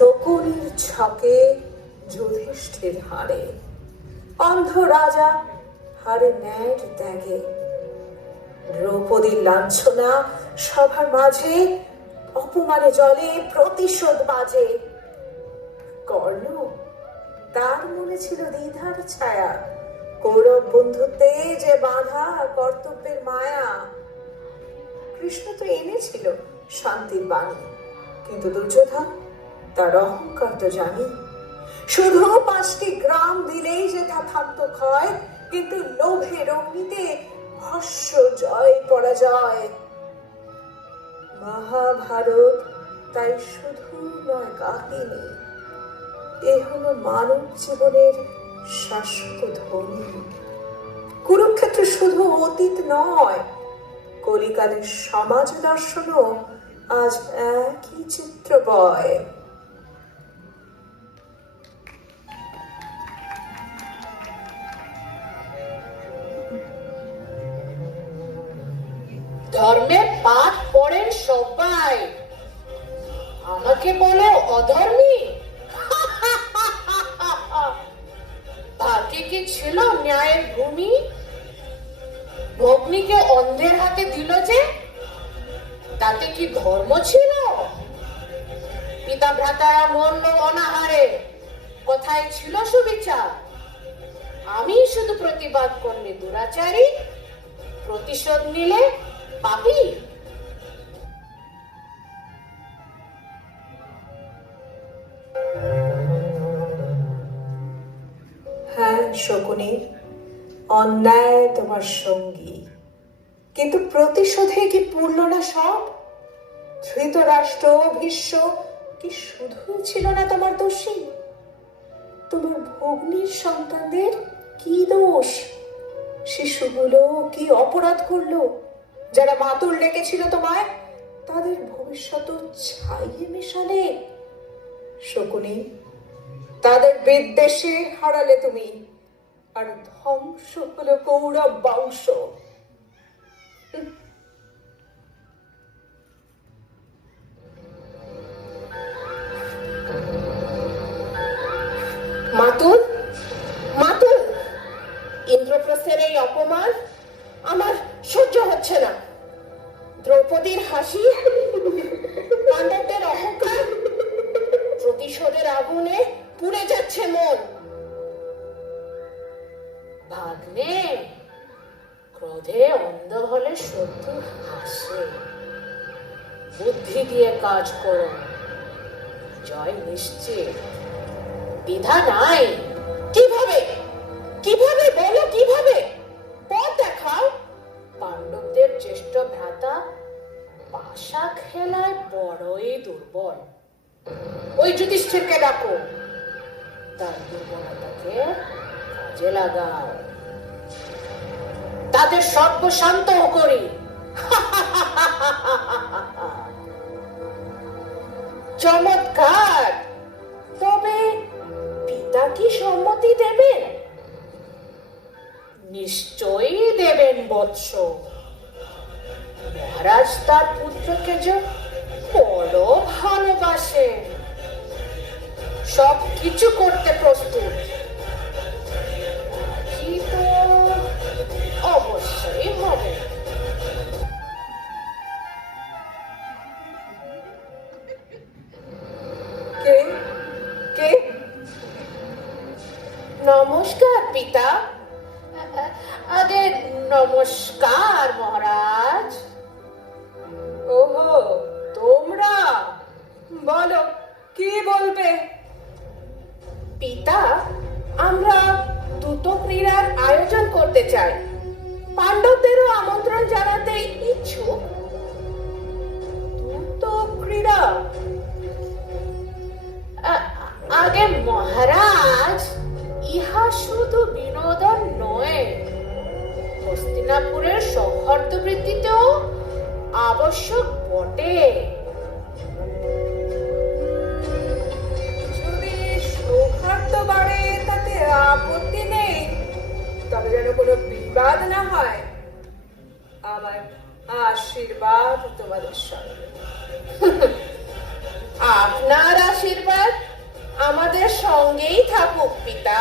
শকুনির ছকে যুধিষ্ঠির হারে, অন্ধ রাজা হারে ন্যায় ত্যাগে, দ্রৌপদীর লাঞ্ছনা সভার মাঝে, অপমানে জলে প্রতিশোধ বাজে। কর্ণ, তার মনে ছিল দ্বিধার ছায়া, কৌরব বন্ধুত্বে যে বাঁধা কর্তব্যের মায়া। কৃষ্ণ তো এনেছিল শান্তির বাণী, কিন্তু দুর্যোধন তার অহংকার তো জানি। শুধু 5টি গ্রাম দিলেই যে তা থাকতো ক্ষয়, কিন্তু লোভের অগ্নিতে ভস্য জয় পরাজয়। মহাভারত তাই শুধু নয় কাহিনী, এ হলো মানব জীবনের শাশ্বত ধ্বনি। কুরুক্ষেত্র শুধু অতীত নয়, কলিকালের সমাজ দর্শনও আজ একই চিত্র বয়। ধর্মের পাঠ পড়েন সবাই, আমাকে বলে অধর্মী? ভাগ্যে কি ছিল ন্যায়ের ভূমি? ভগ্নীকে অন্ধের হাতে দিল যে, তাতে কি ধর্ম ছিল? পিতা ভ্রাতারা মরল অনাহারে, কোথায় ছিল সুবিচার? আমি শুধু প্রতিবাদ করলে দুরাচারী, প্রতিশোধ নিলে পাপী। হ্যাঁ শকুনি, অন্যায় তোমার সঙ্গী, কিন্তু প্রতিশোধে কি পূর্ণ না সব? ধৃতরাষ্ট্র ভীষ্ম কি শুধু ছিল না তোমার দোষী? তোমার ভগ্নীর সন্তানদের কি দোষ? শিশুগুলো কি অপরাধ করলো? যারা মাতুল ডেকেছিল তোমায়, তাদের ভবিষ্যৎ ছাইয়ে মেশালে। শকুনি, তাদের বিদ্বেষে হারালে তুমি, আর ধ্বংস হলো কৌরব বংশ। মাতুল, মাতুল, ইন্দ্রপ্রস্থের এই অপমান আমার সহ্য হচ্ছে না। দ্রৌপদীর হাসি, পাণ্ডবদের অহংকার, প্রতিশোধের আগুনে পুড়ে যাচ্ছে মন। ভাগ্নে, ক্রোধে অন্ধ হলে শত্রু হাসে। বুদ্ধি দিয়ে কাজ করো, জয় নিশ্চিত। দ্বিধা নাই। কিভাবে, কিভাবে বলো, কিভাবে? পথ দেখাও। পাণ্ডবদের জ্যেষ্ঠ ভ্রাতা পাশা খেলায় বড়ই দুর্বল। ওই যুধিষ্ঠিরকে ডাকো, তার দুর্বলতাকে কাজে লাগাও। তাদের সর্বশান্ত করি। চমৎকার। তবে পিতা কি সম্মতি দেবেন? নিশ্চয়ই দেবেন বৎস। মহারাজ তার পুত্রকে যে বড় ভালোবাসেন, সব কিছু করতে প্রস্তুত। কি তো অবশ্যই হবে। কে কে? নমস্কার পিতা। আগে নমস্কার মহারাজ। ওহো, তোমরা বলো, কি বলবে? পিতা, আমরা দ্রুত ক্রীড়ার আয়োজন করতে চাই। পাণ্ডবদেরও আমন্ত্রণ জানাতে ইচ্ছুক। দ্রুত ক্রীড়া? আগে মহারাজ, ইহা শুধু বিনোদন নয়, হস্তিনাপুরের সৌহার্দ্য বৃদ্ধিতেও আবশ্যক বটে। যদি সৌহার্দ্য বাড়ে তাতে আপত্তি নেই, তবে যেন কোনো বিবাদ না হয়। আমার আশীর্বাদ তোমাদের সঙ্গে। আপনার আশীর্বাদ আমাদের সঙ্গেই থাকুক পিতা।